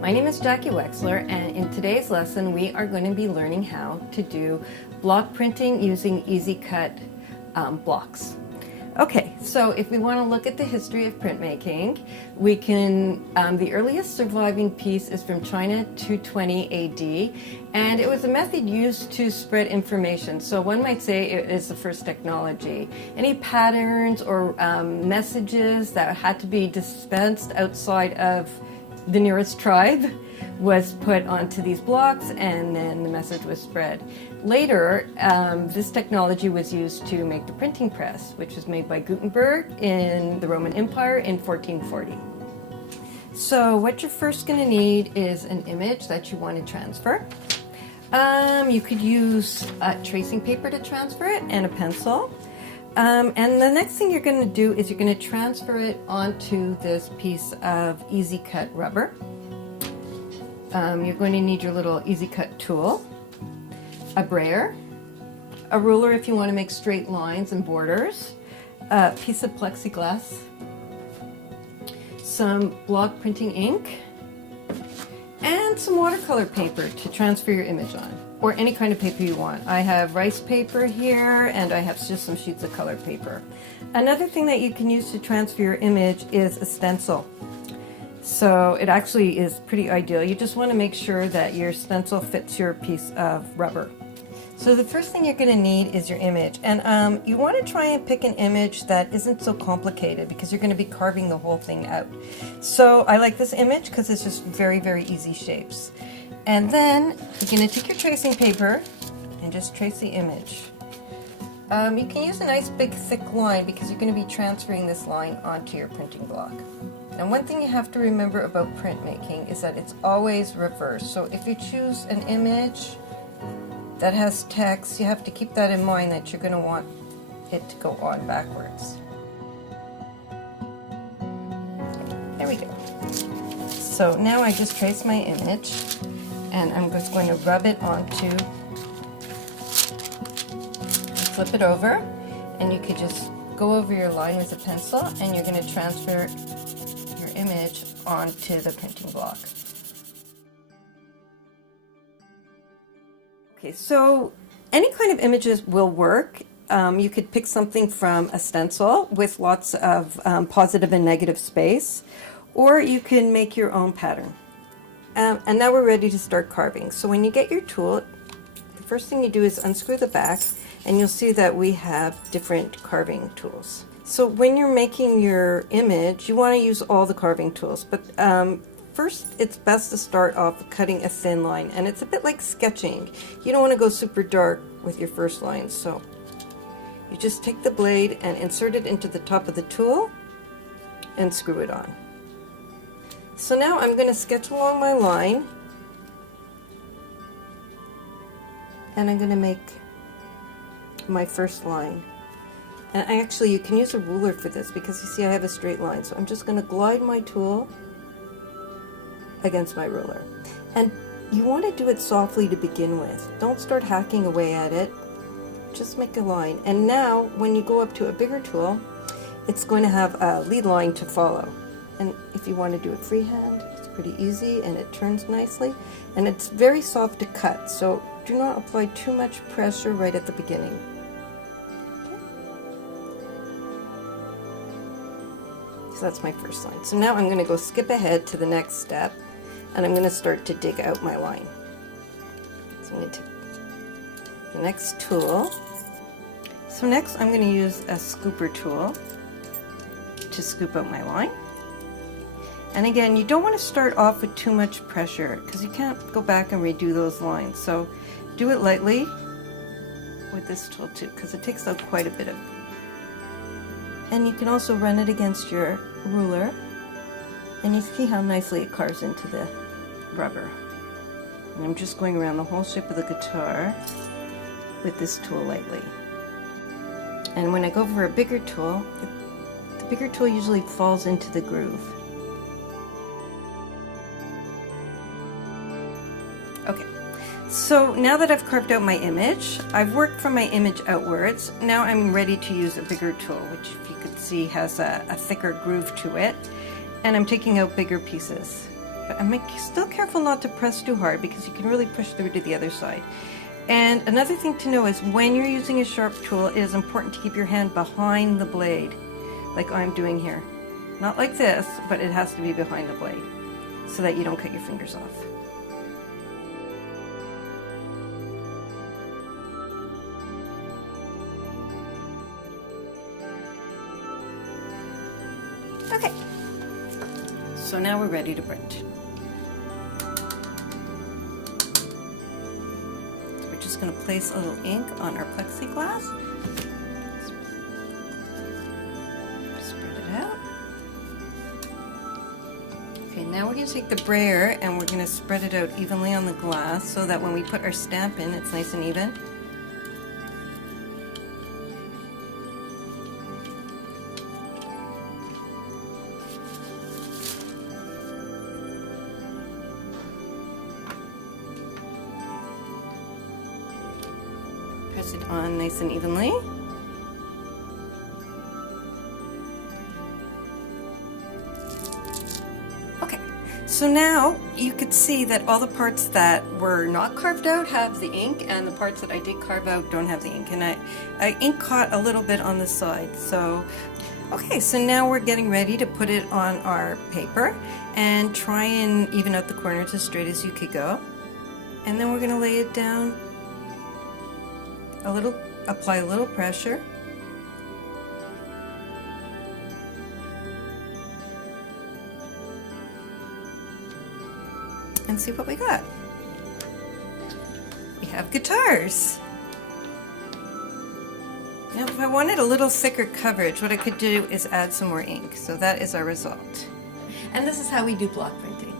My name is Jackie Wexler, and in today's lesson we are going to be learning how to do block printing using EasyCut blocks. Okay, so if we want to look at the history of printmaking, we can, the earliest surviving piece is from China 220 AD, and it was a method used to spread information. So one might say it is the first technology. Any patterns or messages that had to be dispensed outside of the nearest tribe was put onto these blocks, and then the message was spread. Later, this technology was used to make the printing press, which was made by Gutenberg in the Roman Empire in 1440. So what you're first going to need is an image that you want to transfer. You could use tracing paper to transfer it and a pencil. And the next thing you're going to do is you're going to transfer it onto this piece of EasyCut rubber. You're going to need your little EasyCut tool, a brayer, a ruler if you want to make straight lines and borders, a piece of plexiglass, some block printing ink, and some watercolor paper to transfer your image on, or any kind of paper you want. I have rice paper here, and I have just some sheets of colored paper. Another thing that you can use to transfer your image is a stencil. So it actually is pretty ideal. You just want to make sure that your stencil fits your piece of rubber. So the first thing you're going to need is your image, and you want to try and pick an image that isn't so complicated because you're going to be carving the whole thing out. So I like this image because it's just very, very easy shapes. And then you're going to take your tracing paper and just trace the image. You can use a nice big thick line because you're going to be transferring this line onto your printing block. And one thing you have to remember about printmaking is that it's always reversed. So if you choose an image that has text, you have to keep that in mind, that you're going to want it to go on backwards. There we go. So now I just trace my image, and I'm just going to rub it onto, flip it over, and you could just go over your line with a pencil, and you're going to transfer your image onto the printing block. Okay, so any kind of images will work. You could pick something from a stencil with lots of positive and negative space, or you can make your own pattern. And now we're ready to start carving. So when you get your tool, the first thing you do is unscrew the back, and you'll see that we have different carving tools. So when you're making your image, you want to use all the carving tools, but first it's best to start off cutting a thin line, and it's a bit like sketching. You don't want to go super dark with your first line, so you just take the blade and insert it into the top of the tool and screw it on. So now I'm going to sketch along my line, and I'm going to make my first line. And actually, you can use a ruler for this because you see I have a straight line. So I'm just going to glide my tool against my ruler. And you want to do it softly to begin with. Don't start hacking away at it. Just make a line. And now, when you go up to a bigger tool, it's going to have a lead line to follow. And if you want to do it freehand, it's pretty easy, and it turns nicely. And it's very soft to cut, so do not apply too much pressure right at the beginning. So that's my first line. So now I'm going to go skip ahead to the next step, and I'm going to start to dig out my line. So I'm going to take the next tool. So next I'm going to use a scooper tool to scoop out my line. And again, you don't want to start off with too much pressure because you can't go back and redo those lines. So do it lightly with this tool too, because it takes out quite a bit of. And you can also run it against your ruler, and you see how nicely it carves into the rubber. And I'm just going around the whole shape of the guitar with this tool lightly. And when I go for a bigger tool, the bigger tool usually falls into the groove. Okay, so now that I've carved out my image, I've worked from my image outwards. Now I'm ready to use a bigger tool, which if you could see has a thicker groove to it. And I'm taking out bigger pieces. but I'm still careful not to press too hard because you can really push through to the other side. And another thing to know is when you're using a sharp tool, it is important to keep your hand behind the blade, like I'm doing here. Not like this, but it has to be behind the blade so that you don't cut your fingers off. Okay, so now we're ready to print. So we're just going to place a little ink on our plexiglass. Spread it out. Okay, now we're going to take the brayer and we're going to spread it out evenly on the glass so that when we put our stamp in, it's nice and even. Press it on nice and evenly. Okay, so now you could see that all the parts that were not carved out have the ink, and the parts that I did carve out don't have the ink, and I ink caught a little bit on the side. So okay, so now we're getting ready to put it on our paper and try and even out the corners as straight as you could go, and then we're going to lay it down a little, apply a little pressure. And see what we got. We have guitars. Now if I wanted a little thicker coverage, what I could do is add some more ink. So that is our result. And this is how we do block printing.